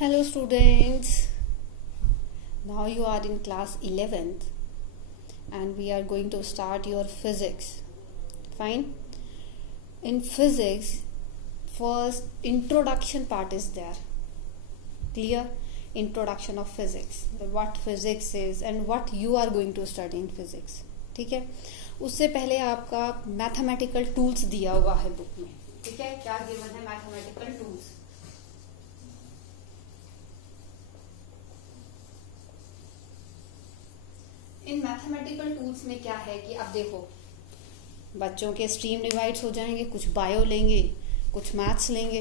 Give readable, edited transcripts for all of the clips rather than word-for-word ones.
Hello students, now you are in class 11th and we are going to start your physics. Fine. In physics, first introduction part is there. Clear? Introduction of physics, what physics is and what you are going to study in physics. ठीक है, उससे पहले आपका mathematical tools दिया हुआ है book में. ठीक है, क्या गिवन है? Mathematical tools. इन मैथमेटिकल टूल्स में क्या है कि अब देखो, बच्चों के स्ट्रीम डिवाइड्स हो जाएंगे, कुछ बायो लेंगे, कुछ मैथ्स लेंगे,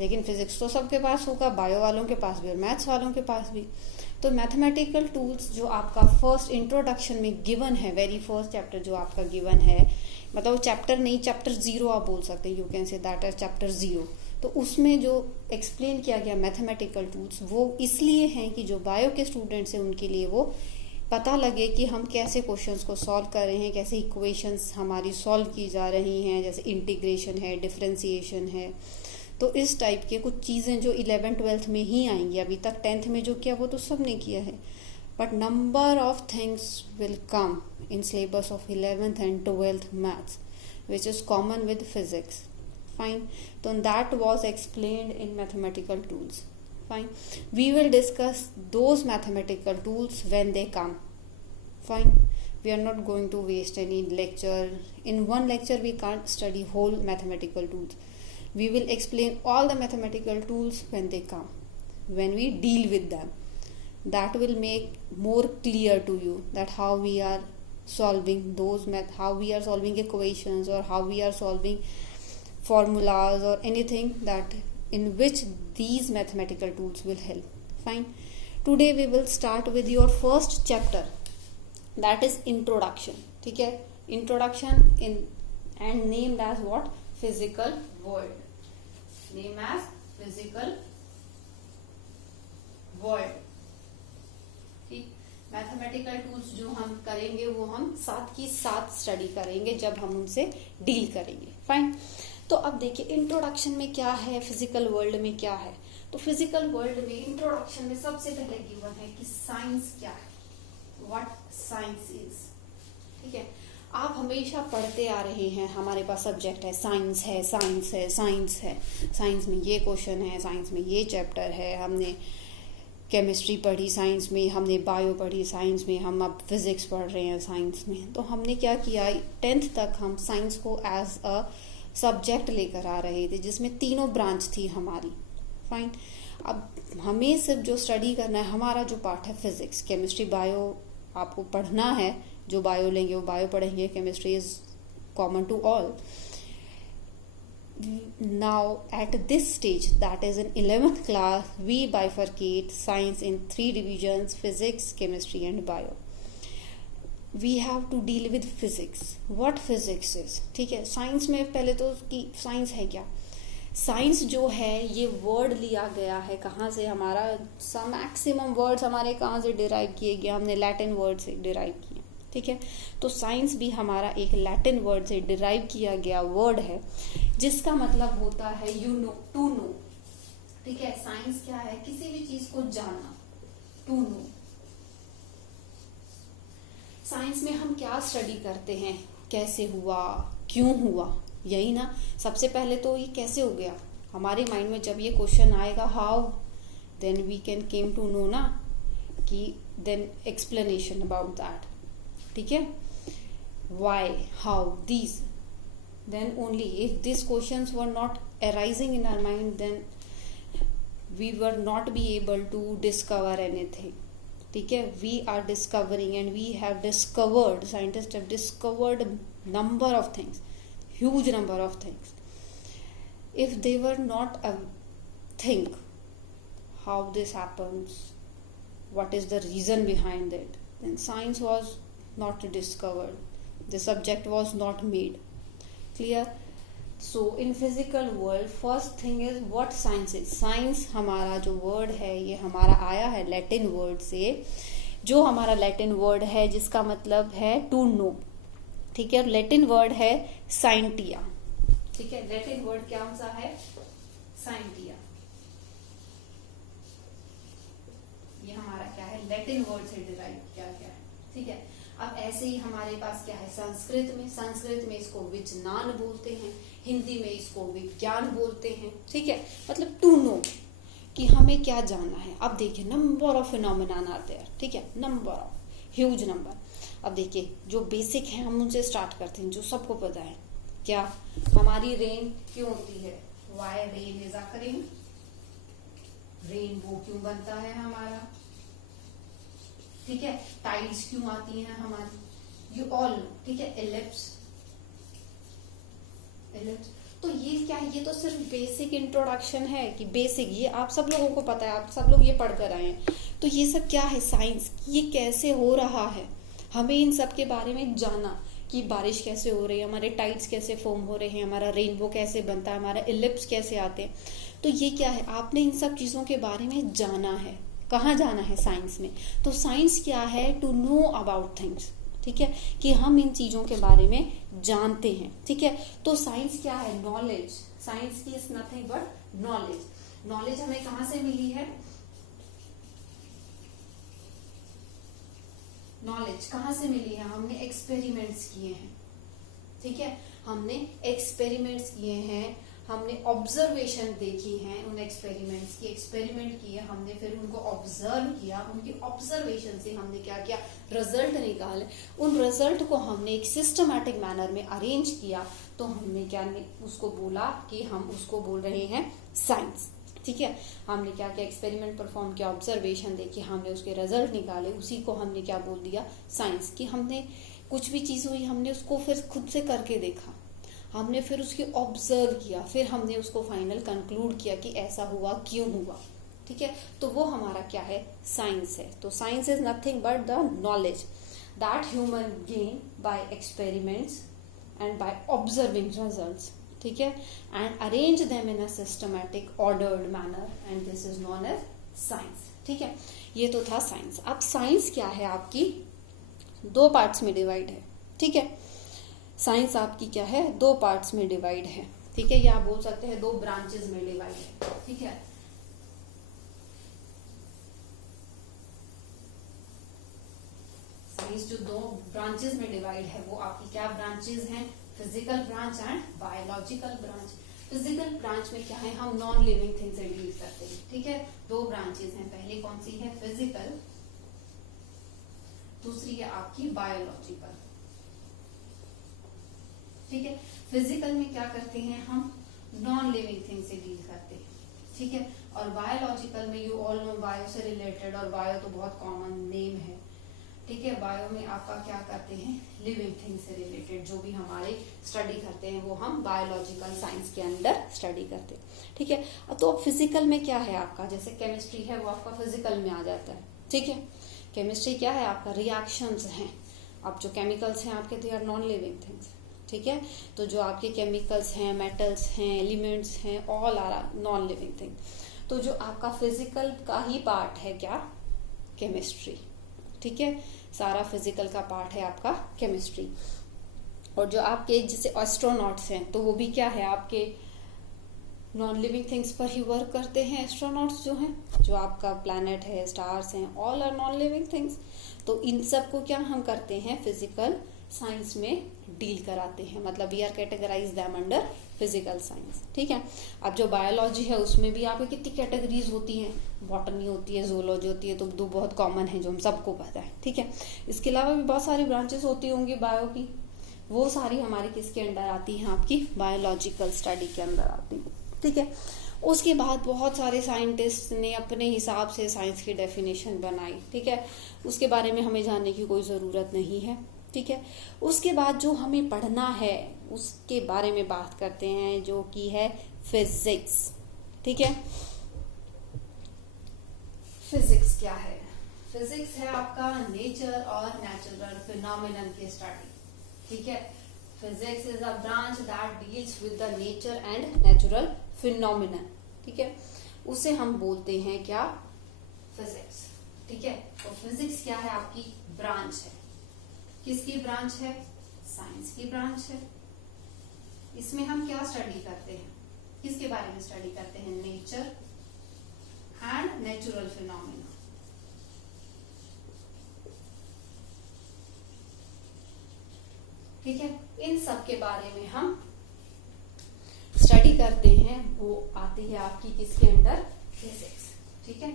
लेकिन फिजिक्स तो सबके पास होगा, बायो वालों के पास भी और मैथ्स वालों के पास भी. तो मैथमेटिकल टूल्स जो आपका फर्स्ट इंट्रोडक्शन में गिवन है, वेरी फर्स्ट चैप्टर जो आपका गिवन है, मतलब चैप्टर नहीं, चैप्टर 0 आप बोल सकते हैं, you can say that is chapter 0. तो उसमें जो एक्सप्लेन किया गया मैथमेटिकल टूल्स, वो इसलिए हैं कि जो बायो के स्टूडेंट्स हैं उनके लिए वो पता लगे कि हम कैसे क्वेश्चंस को सॉल्व कर रहे हैं, कैसे इक्वेशंस हमारी सॉल्व की जा रही हैं, जैसे इंटीग्रेशन है, डिफरेंशिएशन है. तो इस टाइप के कुछ चीज़ें जो 11th-12th में ही आएंगी, अभी तक 10th में जो किया वो तो सब ने किया है, but number of things will come in syllabus of 11th and 12th maths which is common with physics. Fine. तो that was explained in mathematical tools. Fine. We will discuss those mathematical tools when they come. Fine. We are not going to waste any lecture. In one lecture we can't study whole mathematical tools. We will explain all the mathematical tools when they come, when we deal with them. That will make more clear to you that how we are solving those how we are solving equations, or how we are solving formulas, or anything that in which these mathematical tools will help. Fine. Today we will start with your first chapter, that is introduction. ठीक है, introduction in and named as what? Physical world. Named as physical world. ठीक. Mathematical tools जो हम करेंगे वो हम साथ की साथ स्टडी करेंगे जब हम उनसे डील करेंगे. फाइन. तो अब देखिए इंट्रोडक्शन में क्या है, फिजिकल वर्ल्ड में क्या है. तो फिजिकल वर्ल्ड में इंट्रोडक्शन में सबसे पहले गिवन है कि साइंस क्या है, व्हाट साइंस इज. ठीक है, आप हमेशा पढ़ते आ रहे हैं, हमारे पास सब्जेक्ट है, साइंस है, साइंस है, साइंस है, साइंस में ये क्वेश्चन है, साइंस में ये चैप्टर है, हमने केमिस्ट्री पढ़ी साइंस में, हमने बायो पढ़ी साइंस में, हम अब फिजिक्स पढ़ रहे हैं साइंस में. तो हमने क्या किया, 10th तक हम साइंस को एज अ सब्जेक्ट लेकर आ रहे थे जिसमें तीनों ब्रांच थी हमारी. फाइन. अब हमें सिर्फ जो स्टडी करना है, हमारा जो पार्ट है फिजिक्स, केमिस्ट्री बायो आपको पढ़ना है, जो बायो लेंगे वो बायो पढ़ेंगे, chemistry is common to all. Now at this stage, that is in 11th class, we bifurcate science in 3 divisions: physics, chemistry and bio. We have to deal with physics. What physics is? ठीक है, science में पहले तो कि science है क्या. Science जो है ये वर्ड लिया गया है कहाँ से, हमारा मैक्सिमम वर्ड्स हमारे कहाँ से डिराइव किए गए, हमने लैटिन वर्ड से डिराइव किए. ठीक है, तो साइंस भी हमारा एक लैटिन वर्ड से डिराइव किया गया वर्ड है जिसका मतलब होता है यू नो, टू नो. ठीक है, साइंस क्या है, किसी भी चीज को जानना, टू नो. साइंस में हम क्या स्टडी करते हैं, कैसे हुआ, क्यों हुआ, यही ना. सबसे पहले तो ये कैसे हो गया हमारे माइंड में, जब ये क्वेश्चन आएगा how, then we can came to know ना, कि देन एक्सप्लेनेशन अबाउट दैट. ठीक है, why, how, these, then only if these questions were not arising in our mind, then we were not be able to discover anything. ठीक है, we are discovering and we have discovered, scientists have discovered number of things, huge number of things. If they were not think how this happens, what is the reason behind it, then science was not discovered, the subject was not made. Clear? So in physical world, first thing is what science is. Science हमारा जो word है ये हमारा आया है Latin word से, जो हमारा लैटिन वर्ड है जिसका मतलब है टू नो. ठीक है, लैटिन वर्ड है साइंटिया. ठीक है, लैटिन वर्ड क्या सा है, साइंटिया. लैटिन वर्ड से डिराइव किया गया है, ठीक है। अब ऐसे ही हमारे पास क्या है संस्कृत में इसको विज्ञान बोलते हैं, हिंदी में इसको विज्ञान बोलते हैं, ठीक है। मतलब टू नो, कि हमें क्या जानना है। अब देखिए नंबर ऑफ फिनोमेनन आते हैं, ठीक है, नंबर ऑफ, ह्यूज नंबर। अब देखिए जो बेसिक है हम उनसे स्टार्ट करते हैं, जो सबको पता है। क्या हमारी रेन क्यों होती है, why rain is occurring, rainbow क्यों बनता है हमारा, ठीक है, टाइड्स क्यों आती हैं हमारी, यू ऑल नो, ठीक है, एलिप्स। तो ये क्या है, ये तो सिर्फ बेसिक इंट्रोडक्शन है कि बेसिक, ये आप सब लोगों को पता है, आप सब लोग ये पढ़ कर आए हैं। तो ये सब क्या है, साइंस, ये कैसे हो रहा है, हमें इन सब के बारे में जाना कि बारिश कैसे हो रही है, हमारे टाइड्स कैसे फॉर्म हो रहे हैं, हमारा रेनबो कैसे बनता है, हमारा इलिप्स कैसे आते हैं। तो ये क्या है, आपने इन सब चीजों के बारे में जाना है। कहाँ जाना है, साइंस में। तो साइंस क्या है, टू नो अबाउट थिंग्स, ठीक है, कि हम इन चीजों के बारे में जानते हैं, ठीक है। तो साइंस क्या है, नॉलेज। साइंस की is nothing but knowledge. Knowledge हमें कहाँ से मिली है, नॉलेज कहाँ से मिली है, हमने एक्सपेरिमेंट्स किए हैं, ठीक है, हमने एक्सपेरिमेंट्स किए हैं, हमने ऑब्जर्वेशन देखी है, उन एक्सपेरिमेंट्स की, एक्सपेरिमेंट किए हमने, फिर उनको ऑब्जर्व किया, उनकी ऑब्जर्वेशन से हमने क्या किया, रिजल्ट निकाले, उन रिजल्ट को हमने एक सिस्टमैटिक मैनर में अरेंज किया, तो हमने क्या उसको बोला कि हम उसको बोल रहे हैं साइंस, ठीक है। हमने क्या किया, एक्सपेरिमेंट परफॉर्म किया, ऑब्जर्वेशन देखी, हमने उसके रिजल्ट निकाले, उसी को हमने क्या बोल दिया, साइंस। कि हमने कुछ भी चीज हुई, हमने उसको फिर खुद से करके देखा, हमने फिर उसकी ऑब्जर्व किया, फिर हमने उसको फाइनल कंक्लूड किया कि ऐसा हुआ, क्यों हुआ, ठीक है। तो वो हमारा क्या है, साइंस है। तो science is nothing but the knowledge that human gain by experiments and by observing results, ठीक है, and arrange them in a systematic ordered manner, and this is known as science, ठीक है। ये तो था साइंस। अब साइंस क्या है, आपकी दो पार्ट्स में डिवाइड है, ठीक है। साइंस आपकी क्या है, दो पार्ट्स में डिवाइड है, ठीक है, या आप बोल सकते हैं दो ब्रांचेस में डिवाइड है, ठीक है। साइंस जो दो ब्रांचेस में डिवाइड है, वो आपकी क्या ब्रांचेस हैं, physical branch and biological branch. Physical branch में क्या है, हम नॉन लिविंग थिंग से डील करते हैं, ठीक है। दो ब्रांचेस हैं, पहली कौन सी है, फिजिकल, दूसरी है आपकी बायोलॉजिकल, ठीक है। फिजिकल में क्या करते हैं, हम नॉन लिविंग थिंग से डील करते हैं, ठीक है। और बायोलॉजिकल में यू ऑल नो, बायो से रिलेटेड, और बायो तो बहुत कॉमन नेम है, ठीक है। बायो में आपका क्या करते हैं, लिविंग थिंग से रिलेटेड जो भी हमारे स्टडी करते हैं वो हम बायोलॉजिकल साइंस के अंदर स्टडी करते हैं, ठीक है। तो फिजिकल में क्या है आपका, जैसे केमिस्ट्री है वो आपका फिजिकल में आ जाता है, ठीक है। केमिस्ट्री क्या है आपका, रिएक्शंस हैं। अब जो केमिकल्स हैं आपके, they are non living things, ठीक है। तो जो आपके केमिकल्स हैं, मेटल्स हैं, एलिमेंट्स हैं, all are non living thing. तो जो आपका फिजिकल का ही पार्ट है क्या, केमिस्ट्री, ठीक है। सारा फिजिकल का पार्ट है आपका केमिस्ट्री। और जो आपके जैसे एस्ट्रोनॉट्स हैं, तो वो भी क्या है, आपके नॉन लिविंग थिंग्स पर ही वर्क करते हैं। एस्ट्रोनॉट्स जो हैं, जो आपका प्लैनेट है, स्टार्स हैं, all are non living things. तो इन सब को क्या हम करते हैं, फिजिकल साइंस में डील कराते हैं, मतलब we are categorize them under physical science, ठीक है। अब जो बायोलॉजी है उसमें भी आपको कितनी कैटेगरीज होती हैं, बॉटनी होती है, जूलॉजी होती है, तो दो बहुत कॉमन है जो हम सबको पता है, ठीक है। इसके अलावा भी बहुत सारी ब्रांचेस होती होंगी बायो की, वो सारी हमारी किसके अंडर आती हैं, आपकी बायोलॉजिकल स्टडी के अंदर आती है, ठीक है। उसके बाद बहुत सारे साइंटिस्ट ने अपने हिसाब से साइंस की डेफिनेशन बनाई, ठीक है। उसके बारे में हमें जानने की कोई ज़रूरत नहीं है, ठीक है। उसके बाद जो हमें पढ़ना है उसके बारे में बात करते हैं, जो कि है फिजिक्स, ठीक है। फिजिक्स क्या है, फिजिक्स है आपका नेचर और नेचुरल फिनोमेनन की स्टडी, ठीक है। Physics is a branch that deals with the nature and natural phenomenon, ठीक है। उसे हम बोलते हैं क्या, फिजिक्स, ठीक है। तो फिजिक्स क्या है, आपकी ब्रांच है, किसकी ब्रांच है, साइंस की ब्रांच है। इसमें हम क्या स्टडी करते हैं, किसके बारे में स्टडी करते हैं, नेचर एंड नेचुरल फिनोमेना, ठीक है, इन सब के बारे में हम स्टडी करते हैं। वो आती है आपकी किसके अंडर? फिजिक्स। ठीक है,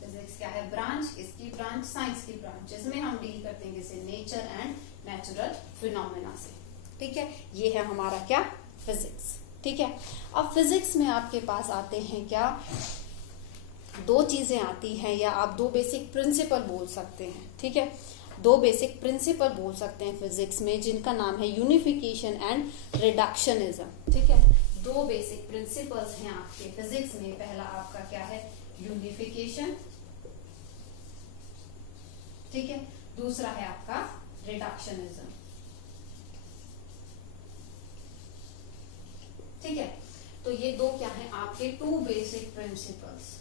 फिजिक्स क्या है? ब्रांच, किसकी ब्रांच? साइंस की ब्रांच, जिसमें हम डील करते हैं किसे? नेचर एंड नेचुरल फिनोमेना से। ठीक है, ये है हमारा क्या? फिजिक्स। ठीक है, अब फिजिक्स में आपके पास आते हैं क्या? दो चीजें आती हैं, या आप दो बेसिक प्रिंसिपल बोल सकते हैं। ठीक है, दो बेसिक प्रिंसिपल बोल सकते हैं फिजिक्स में, जिनका नाम है यूनिफिकेशन एंड रिडक्शनिज्म। ठीक है, दो बेसिक प्रिंसिपल्स हैं आपके फिजिक्स में। पहला आपका क्या है? यूनिफिकेशन। ठीक है, दूसरा है आपका रिडक्शनिज्म। ठीक है, तो ये दो क्या है आपके? Two basic principles.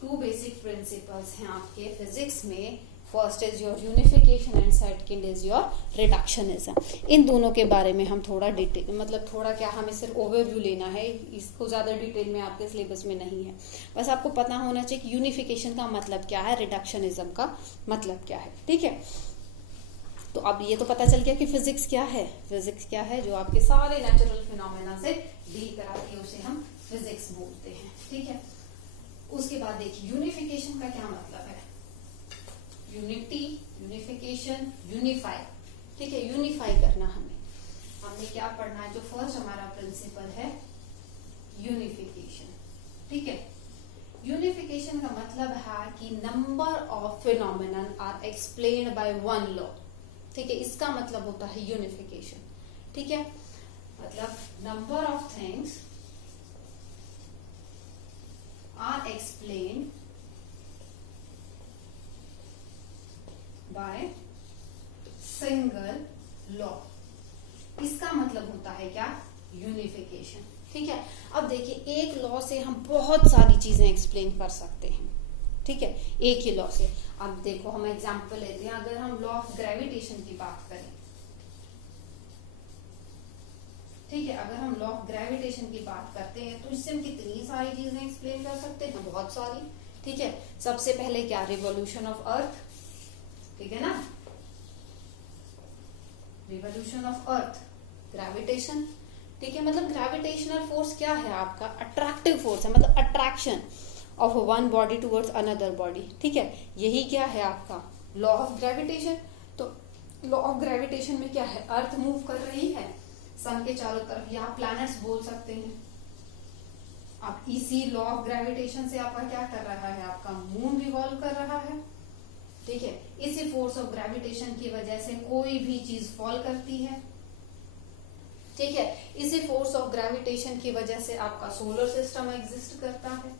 Two basic principles हैं आपके फिजिक्स में। First is your unification and second is your reductionism. इन दोनों के बारे में हम थोड़ा डिटेल, मतलब थोड़ा क्या, हमें सिर्फ ओवरव्यू लेना है, इसको ज्यादा डिटेल में आपके सिलेबस में नहीं है। बस आपको पता होना चाहिए कि यूनिफिकेशन का मतलब क्या है, रिडक्शनिज्म का मतलब क्या है। ठीक है, तो अब ये तो पता चल गया कि फिजिक्स क्या है। फिजिक्स क्या है? जो आपके सारे नेचुरल फिनोमेना से डील कराती है, उसे हम फिजिक्स बोलते हैं। ठीक है, उसके बाद देखिए यूनिफिकेशन का क्या मतलब है? Unity, unification, unify. ठीक है, यूनिफाई करना हमने क्या पढ़ना है? जो फर्स्ट हमारा प्रिंसिपल है यूनिफिकेशन। ठीक है, यूनिफिकेशन का मतलब है कि number of phenomenon are explained by one law. ठीक है, इसका मतलब होता है यूनिफिकेशन। ठीक है, मतलब number of things are explained by single law। इसका मतलब होता है क्या? यूनिफिकेशन। ठीक है, अब देखिए एक लॉ से हम बहुत सारी चीजें एक्सप्लेन कर सकते हैं। ठीक है, एक ही लॉ से। अब देखो हम एग्जांपल लेते हैं, अगर हम लॉ ऑफ ग्रेविटेशन की बात करें। ठीक है, अगर हम लॉ ऑफ ग्रेविटेशन की बात करते हैं तो इससे हम कितनी सारी चीजें एक्सप्लेन कर सकते हैं? बहुत सारी। ठीक है, सबसे पहले क्या? Revolution of earth. ठीक है ना, रिवॉल्यूशन ऑफ अर्थ, ग्रेविटेशन। ठीक है, मतलब ग्रेविटेशनल फोर्स क्या है आपका? अट्रैक्टिव फोर्स है, मतलब attraction of one body towards another body. ठीक है, यही क्या है आपका? Law of gravitation. तो लॉ ऑफ ग्रेविटेशन में क्या है? अर्थ मूव कर रही है सन के चारों तरफ, या प्लैनेट्स बोल सकते हैं आप। इसी लॉ ऑफ ग्रेविटेशन से आपका क्या कर रहा है? आपका मून रिवॉल्व कर रहा है। ठीक है, इसी फोर्स ऑफ ग्रेविटेशन की वजह से कोई भी चीज फॉल करती है। ठीक है, इसी फोर्स ऑफ ग्रेविटेशन की वजह से आपका सोलर सिस्टम एग्जिस्ट करता है।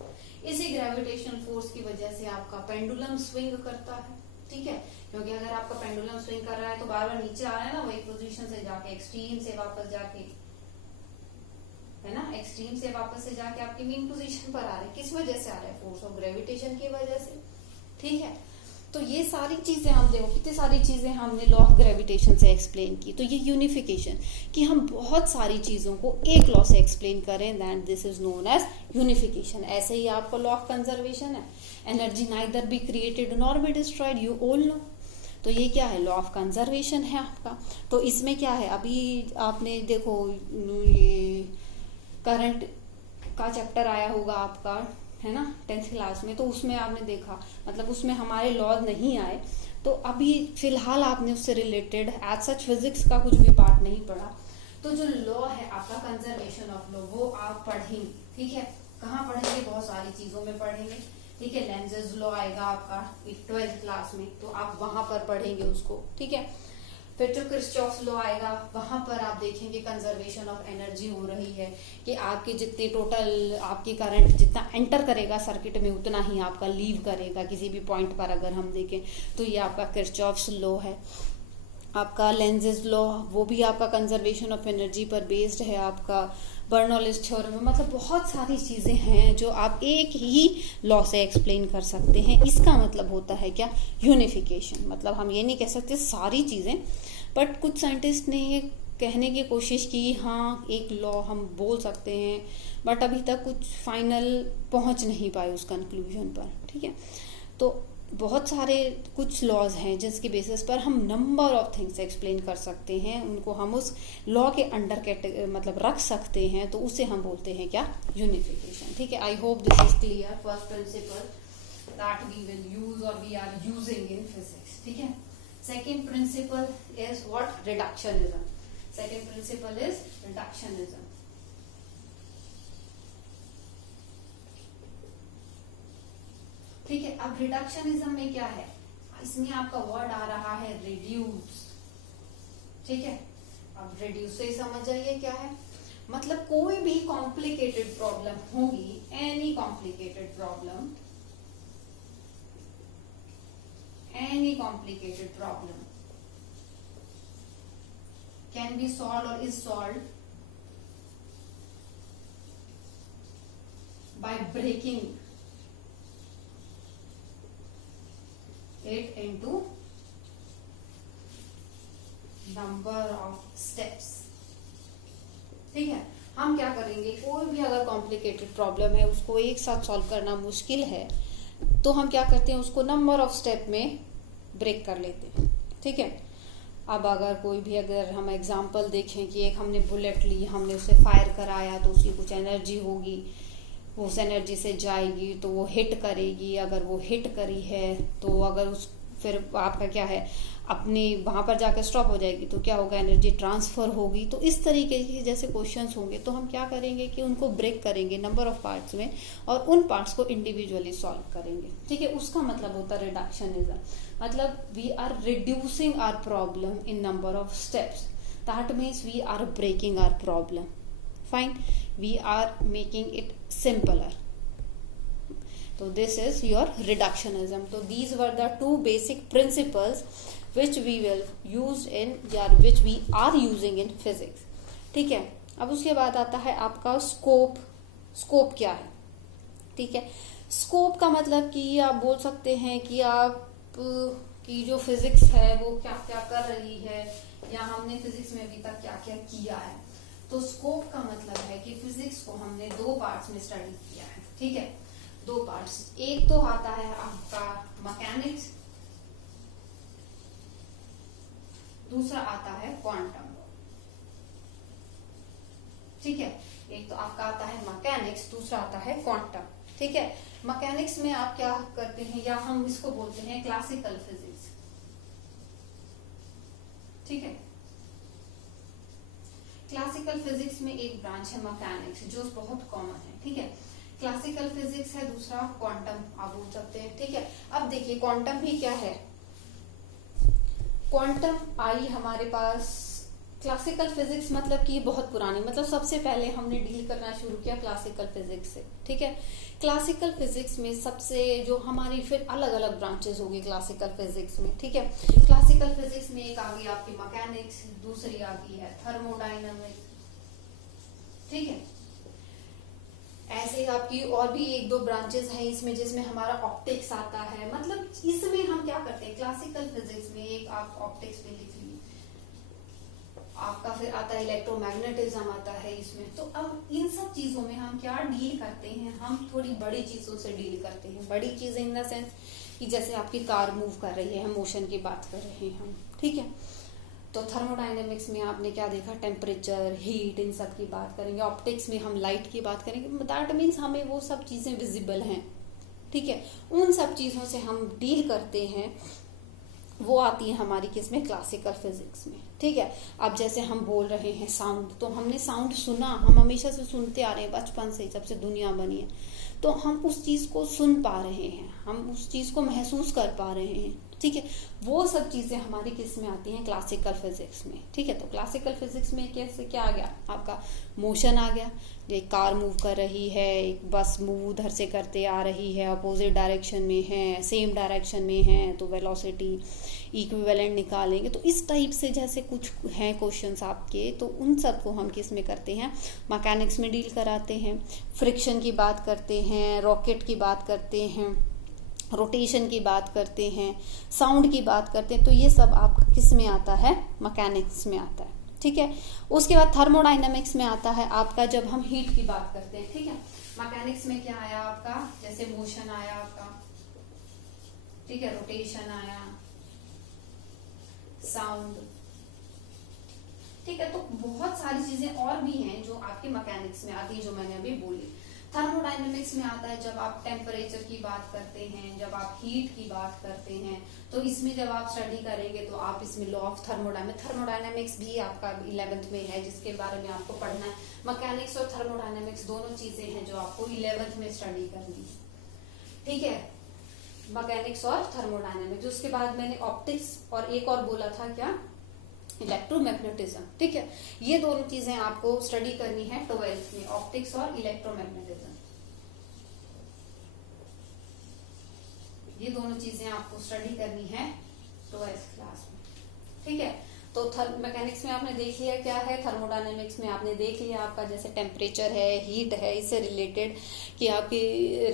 इसी ग्रेविटेशन फोर्स की वजह से आपका पेंडुलम स्विंग करता है। ठीक है, क्योंकि अगर आपका पेंडुलम स्विंग कर रहा है तो बार बार नीचे आ रहा है ना, वही पोजीशन से जाके एक्सट्रीम से वापस जाके, है ना, एक्सट्रीम से वापस से जाके आपकी मेन पोजीशन पर आ रहे हैं। किस वजह से आ रहा है? फोर्स ऑफ ग्रेविटेशन की वजह से। ठीक है, तो ये सारी चीजें हम देखो, कितनी सारी चीजें हमने लॉ ऑफ ग्रेविटेशन से एक्सप्लेन की। तो ये यूनिफिकेशन, कि हम बहुत सारी चीजों को एक लॉ से एक्सप्लेन करें, that this is known as unification. ऐसे ही आपका लॉ ऑफ कंजर्वेशन है, energy neither be created nor be destroyed, you all know. तो ये क्या है? लॉ ऑफ कंजर्वेशन है आपका। तो इसमें क्या है? अभी आपने देखो ये करंट का चैप्टर आया होगा आपका, है ना, 10th क्लास में, तो उसमें आपने देखा, मतलब उसमें हमारे लॉ नहीं आए। तो अभी फिलहाल आपने उससे रिलेटेड एज सच फिजिक्स का कुछ भी पार्ट नहीं पढ़ा। तो जो लॉ है आपका कंजर्वेशन ऑफ लॉ, वो आप पढ़ेंगे। ठीक है, कहाँ पढ़ेंगे? बहुत सारी चीजों में पढ़ेंगे। ठीक है, लेंजेस लॉ आएगा आपका 12th क्लास में, तो आप वहां पर पढ़ेंगे उसको। ठीक है, फिर जो किरचॉफ लॉ आएगा वहां पर आप देखेंगे कंजर्वेशन ऑफ एनर्जी हो रही है, कि आपके जितने टोटल आपकी करंट जितना एंटर करेगा सर्किट में उतना ही आपका लीव करेगा किसी भी पॉइंट पर, अगर हम देखें तो ये आपका किरचॉफ्स लॉ है। आपका लेंजेस लॉ, वो भी आपका कंजर्वेशन ऑफ एनर्जी पर बेस्ड है। आपका बर्नौलीज थ्योरम, मतलब बहुत सारी चीजें हैं जो आप एक ही लॉ से एक्सप्लेन कर सकते हैं। इसका मतलब होता है क्या? यूनिफिकेशन। मतलब हम ये नहीं कह सकते सारी चीजें, बट कुछ साइंटिस्ट ने ये कहने की कोशिश की, हाँ एक लॉ हम बोल सकते हैं, बट अभी तक कुछ फाइनल पहुंच नहीं पाए उस कंक्लूजन पर। ठीक है। तो बहुत सारे कुछ लॉज हैं जिसके बेसिस पर हम नंबर ऑफ थिंग्स एक्सप्लेन कर सकते हैं, उनको हम उस लॉ के अंडर मतलब रख सकते हैं, तो उसे हम बोलते हैं क्या, यूनिफिकेशन। ठीक है, I hope this is clear. First principle that we will use और we are using in physics. ठीक है, second principle is what, reductionism. Second principle is reductionism. ठीक है, अब रिडक्शनिज्म में क्या है, इसमें आपका वर्ड आ रहा है रिड्यूस। ठीक है, अब रिड्यूस से समझ जाइए क्या है, मतलब कोई भी कॉम्प्लिकेटेड प्रॉब्लम होगी, any complicated problem, any complicated problem can be solved और is solved by breaking it into number of steps। ठीक है, हम क्या करेंगे, कोई भी अगर कॉम्प्लिकेटेड प्रॉब्लम है उसको एक साथ सॉल्व करना मुश्किल है, तो हम क्या करते हैं, उसको नंबर ऑफ स्टेप में ब्रेक कर लेते हैं। ठीक है, अब अगर हम एग्जांपल देखें कि एक हमने बुलेट ली, हमने उसे फायर कराया तो उसकी कुछ एनर्जी होगी, वो उस एनर्जी से जाएगी तो वो हिट करेगी, अगर वो हिट करी है तो अगर उस फिर आपका क्या है, अपनी वहां पर जाकर स्टॉप हो जाएगी तो क्या होगा, एनर्जी ट्रांसफर होगी। तो इस तरीके के जैसे क्वेश्चंस होंगे तो हम क्या करेंगे कि उनको ब्रेक करेंगे नंबर ऑफ पार्ट्स में और उन पार्ट्स को इंडिविजुअली सॉल्व करेंगे। ठीक है, उसका मतलब होता है रिडक्शनिज्म, मतलब we are reducing our problem in number of steps, that means we are breaking our problem. Fine, we are making it simpler. So this is your reductionism. So these were the two basic principles which we will use in या which we are using in physics. ठीक है, अब उसके बाद आता है आपका scope. Scope क्या है? ठीक है, स्कोप का मतलब कि आप बोल सकते हैं कि आप की जो फिजिक्स है वो क्या क्या कर रही है, या हमने फिजिक्स में अभी तक क्या क्या किया है। तो स्कोप का मतलब है कि फिजिक्स को हमने दो पार्ट्स में स्टडी किया है। ठीक है, दो पार्ट्स, एक तो आता है आपका मैकेनिक्स, दूसरा आता है क्वांटम। ठीक है, एक तो आपका आता है मैकेनिक्स, दूसरा आता है क्वांटम। ठीक है, मैकेनिक्स में आप क्या करते हैं, या हम इसको बोलते हैं क्लासिकल फिजिक्स। ठीक है, क्लासिकल फिजिक्स में एक ब्रांच है मैकेनिक्स जो बहुत कॉमन है। ठीक है, क्लासिकल फिजिक्स है, दूसरा क्वांटम आप बोल सकते हैं। ठीक है, अब देखिए क्वांटम भी क्या है, क्वांटम आई हमारे पास, क्लासिकल फिजिक्स मतलब कि बहुत पुरानी, मतलब सबसे पहले हमने डील करना शुरू किया क्लासिकल फिजिक्स से। ठीक है, क्लासिकल फिजिक्स में सबसे जो हमारी फिर अलग अलग ब्रांचेस होगी क्लासिकल फिजिक्स में। ठीक है, क्लासिकल फिजिक्स में एक आ गई आपकी मैकेनिक्स, दूसरी आ गई है थर्मोडायनामिक्स। ठीक है, ऐसे ही आपकी और भी एक दो ब्रांचेस हैं इसमें, जिसमें हमारा ऑप्टिक्स आता है। मतलब इसमें हम क्या करते हैं, क्लासिकल फिजिक्स में एक आप ऑप्टिक्स में लिख लीजिए, आपका फिर आता है इलेक्ट्रोमैग्नेटिज्म आता है इसमें। तो अब इन सब चीजों में हम क्या डील करते हैं, हम थोड़ी बड़ी चीजों से डील करते हैं। बड़ी चीज इन द सेंस कि जैसे आपकी कार मूव कर रही है, हम मोशन की बात कर रहे हैं हम। ठीक है, तो थर्मोडायनेमिक्स में आपने क्या देखा, टेम्परेचर, हीट, इन सब की बात करेंगे। ऑप्टिक्स में हम लाइट की बात करेंगे, दैट मीन्स हमें वो सब चीजें विजिबल हैं। ठीक है, उन सब चीजों से हम डील करते हैं, वो आती है हमारी किसमें, क्लासिकल फिजिक्स में। ठीक है, अब जैसे हम बोल रहे हैं साउंड, तो हमने साउंड सुना, हम हमेशा से सुनते आ रहे हैं बचपन से, जब से दुनिया बनी है, तो हम उस चीज को सुन पा रहे हैं, हम उस चीज को महसूस कर पा रहे हैं। ठीक है, वो सब चीजें हमारी किस में आती हैं, क्लासिकल फिजिक्स में। ठीक है, तो क्लासिकल फिजिक्स में कैसे क्या आ गया, आपका मोशन आ गया, एक कार मूव कर रही है, एक बस मूव उधर से करते आ रही है, अपोजिट डायरेक्शन में है, सेम डायरेक्शन में है, तो वेलोसिटी इक्विवेलेंट निकालेंगे। तो इस टाइप से जैसे कुछ हैं क्वेश्चंस आपके, तो उन सब को हम किस में करते हैं, मैकेनिक्स में डील कराते हैं। फ्रिक्शन की बात करते हैं, रॉकेट की बात करते हैं, रोटेशन की बात करते हैं, साउंड की बात करते हैं। तो ये सब आपका किस में आता है, मैकेनिक्स में आता है। ठीक है, उसके बाद थर्मोडायनामिक्स में आता है आपका, जब हम हीट की बात करते हैं। ठीक है, मैकेनिक्स में क्या आया आपका, जैसे मोशन आया आपका, ठीक है, रोटेशन आया, साउंड, ठीक है। तो बहुत सारी चीजें और भी हैं जो आपके मैकेनिक्स में आती है, जो मैंने अभी बोली। थर्मोडायनेमिक्स में आता है जब आप टेम्परेचर की बात करते हैं, जब आप हीट की बात करते हैं, तो इसमें जब आप स्टडी करेंगे तो आप इसमें लॉ ऑफ थर्मोडायनेमिक्स भी आपका 11th में है, जिसके बारे में आपको पढ़ना है। मैकेनिक्स और थर्मोडायनेमिक्स दोनों चीजें हैं जो आपको 11th में स्टडी करनी है, ठीक है, मैकेनिक्स और थर्मोडायनेमिक्स। उसके बाद मैंने ऑप्टिक्स और एक और बोला था क्या, इलेक्ट्रोमैग्नेटिज्म, ठीक है। ये दोनों चीजें आपको स्टडी करनी है 12th में, ऑप्टिक्स और इलेक्ट्रोमैग्नेटिज्म। ये दोनों चीजें आपको स्टडी करनी है 12th क्लास में, ठीक है। तो मैकेनिक्स में आपने देख लिया क्या है, थर्मोडायनेमिक्स में आपने देख लिया आपका जैसे टेम्परेचर है, हीट है, इससे रिलेटेड कि आपकी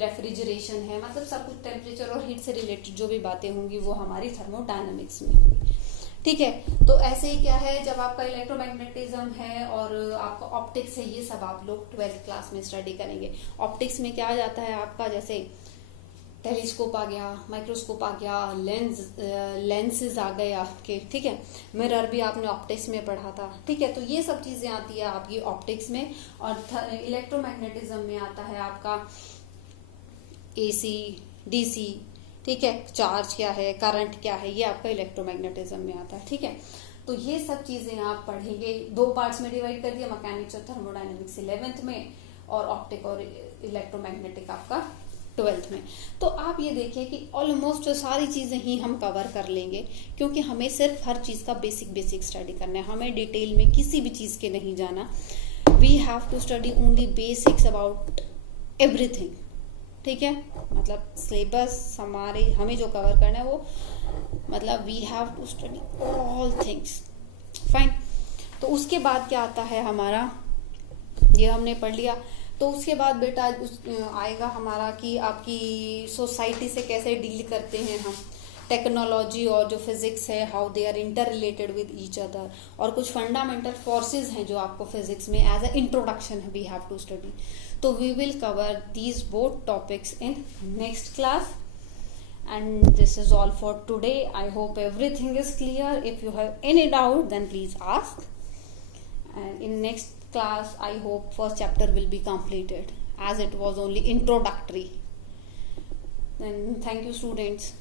रेफ्रिजरेशन है, मतलब सब कुछ टेम्परेचर और हीट से रिलेटेड जो भी बातें होंगी वो हमारी थर्मोडायनेमिक्स में होंगी, ठीक है। तो ऐसे ही क्या है, जब आपका इलेक्ट्रोमैग्नेटिज्म है और आपका ऑप्टिक्स है, ये सब आप लोग 12th क्लास में स्टडी करेंगे। ऑप्टिक्स में क्या आ जाता है आपका, जैसे टेलीस्कोप आ गया, माइक्रोस्कोप आ गया, लेंसेज आ गए आपके, ठीक है, मिरर भी आपने ऑप्टिक्स में पढ़ा था, ठीक है। तो ये सब चीजें आती है आपकी ऑप्टिक्स में। और इलेक्ट्रोमैग्नेटिज्म में आता है आपका एसी, डीसी, ठीक है, चार्ज क्या है, करंट क्या है, ये आपका इलेक्ट्रोमैग्नेटिज्म में आता है, ठीक है। तो ये सब चीजें आप पढ़ेंगे, 2 पार्ट्स में डिवाइड कर दिया, मैकेनिक्स और थर्मोडायनेमिक्स 11th में, और ऑप्टिक और इलेक्ट्रोमैग्नेटिक आपका 12th में। तो आप ये देखिए कि ऑलमोस्ट सारी चीजें ही हम कवर कर लेंगे, क्योंकि हमें सिर्फ हर चीज का बेसिक स्टडी करना है, हमें डिटेल में किसी भी चीज के नहीं जाना। We have to study only basics about everything, ठीक है। मतलब सिलेबस हमें जो कवर करना है वो, मतलब we have to study all things, fine. तो उसके बाद क्या आता है हमारा, ये हमने पढ़ लिया। तो उसके बाद बेटा आएगा हमारा कि आपकी सोसाइटी से कैसे डील करते हैं हम, टेक्नोलॉजी और जो फिजिक्स है, how they are inter related with each other, और कुछ फंडामेंटल फोर्सेस हैं जो आपको फिजिक्स में as a introduction we have to study. तो we will cover these both topics in next class, and this is all for today. I hope everything is clear. If you have any doubt, then please ask, and in next class I hope first chapter will be completed, as it was only introductory. Then thank you students.